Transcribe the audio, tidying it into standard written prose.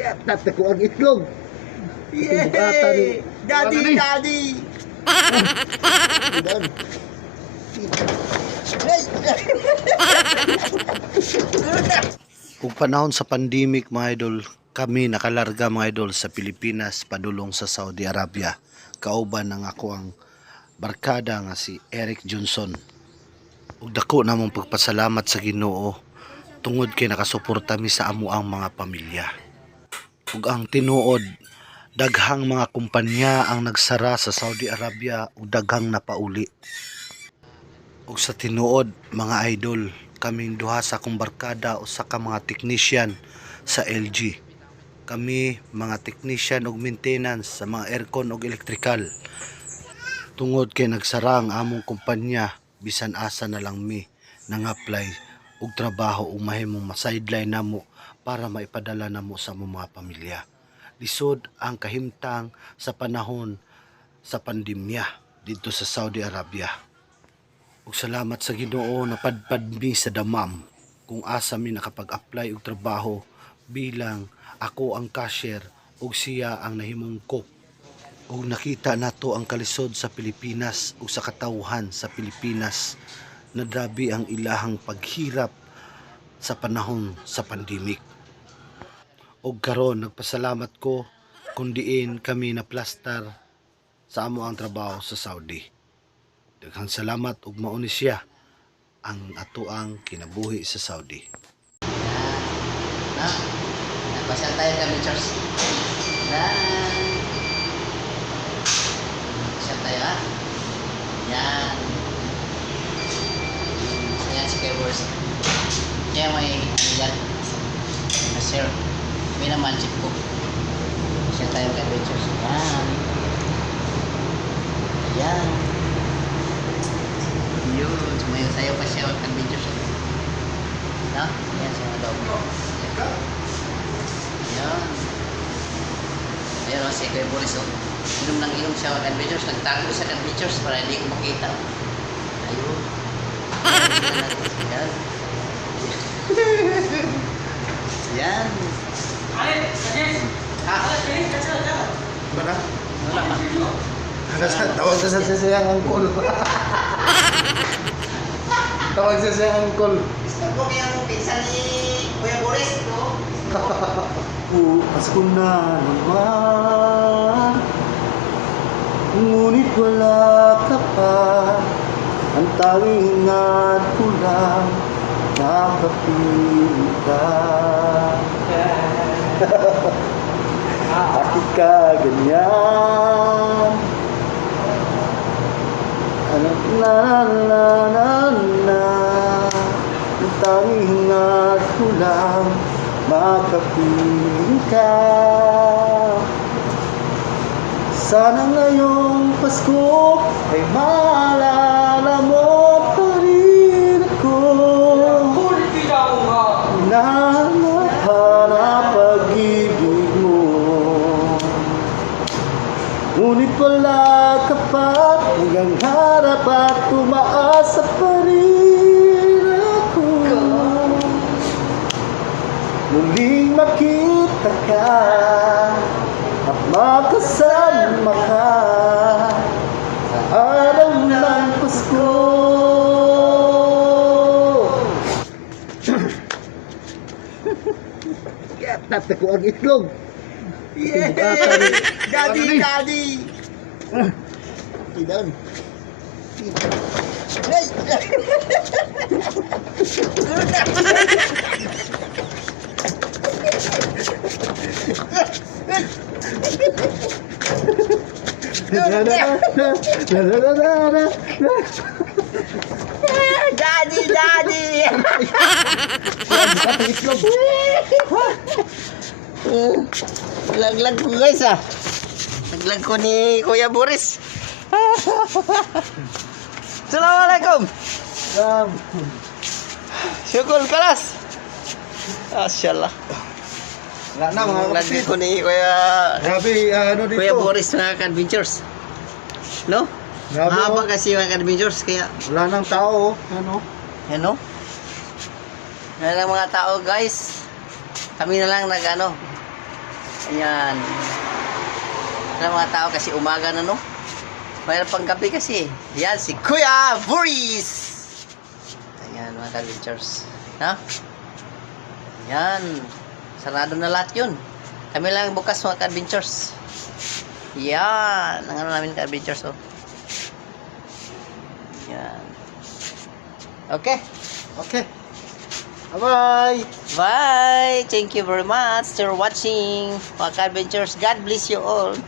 Tata ko ang itlog. Yay! Daddy, daddy! Idan. Ug panahon sa pandemic mga idol, kami nakalarga mga idol sa Pilipinas padulong sa Saudi Arabia. Kauban ng ako ang barkada nga si Eric Johnson. Ug dako namong pagpasalamat sa Ginoo tungod kay nakasuporta mi sa amo ang mga pamilya. Ug ang tinuod, daghang mga kumpanya ang nagsara sa Saudi Arabia ug daghang napauli. Ug sa tinuod mga idol, kaming duha sa akong barkada usa ka mga technician sa LG. Kami mga technician ug maintenance sa mga aircon ug electrical. Tungod kay nagsara ang among kumpanya, bisan asa na lang mi nang-apply og trabaho ug mahimong ma-sideline namo para maipadala namo sa among mga pamilya. Lisod ang kahimtang sa panahon sa pandemya dito sa Saudi Arabia. Ug salamat sa Ginoo napadpad mi sa damam kung asa mi nakapag-apply og trabaho bilang ako ang cashier ug siya ang nahimong cook. Ug nakita nato ang kalisod sa Pilipinas ug sa katawhan sa Pilipinas na grabe ang ilahang paghirap sa panahon sa pandemic. Ug karon nagpasalamat ko kung diin kami na plastar sa amo ang trabaho sa Saudi. Daghang salamat ug mao ni siya ang atoang kinabuhi sa Saudi. Na, nagpasyal tayo kami, Charles. Na. Pasyal tayo, ha? Yan. Yan si Kebors. Kaya may ano dyan. Sir, may naman chip ko. Pasyal tayo kami, Charles. Yan. Yan. Yun, sumayo sayo pa siya ang videos. No? Yan sa loob. Yan. Ayan o, si Kuya Boris o. Inom ng inom siya ang videos. Nagtago sa kan videos para hindi ko makita. Ayun. Yan. Yan. Ha? Ba na? Wala pa. Tawag sa sasayang angkol. Tawag sa sasayang angkol. Gusto ko yung pinsan ni Kuya Boris ito. Bukas ko na naman, ngunit wala ka pa. Ang tanging ingat ko lang, makapiling ka. Bakit ka ganyan? Anak na na na na, ang tanging ingat ko lang, makapiling ka. Sana ngayong Pasko ay maalala mo pa rin ako na nahanap pag-ibig mo. Ngunit wala ka pa hanggang harap at tumaasa pa rin ako. Muling makita ka at makasama ka sa araw ng Pasko. Tata ko ang itlog. Yay! Daddy, daddy! Idan. Daddy, daddy! Itlog. Laglag ko guys ah. Laglag ko ni Kuya Boris. Assalamualaikum. Syukul kalas. Masyaallah. Wala na mga Laglag kapatid. ko ni Kuya Grabe, ano dito? Kuya Boris mga adventures. No? Grabe, Mahaba oh. kasi mga adventures kaya Wala nang tao. Ano? ano? Wala lang mga tao guys. Kami na lang nag ano. Ayan. Ano mga tao kasi umaga na no? Mayroon pang gabi kasi. Yan si Kuya Boris. Ayan mga ka-adventures. Ha? Ayan. Sarado na lahat yun. Kami lang bukas mga ka-adventures. Yan. Ang ano namin ka-adventures oh. Yan. Okay. Okay. Bye-bye. Bye. Thank you very much for watching mga ka-adventures. God bless you all.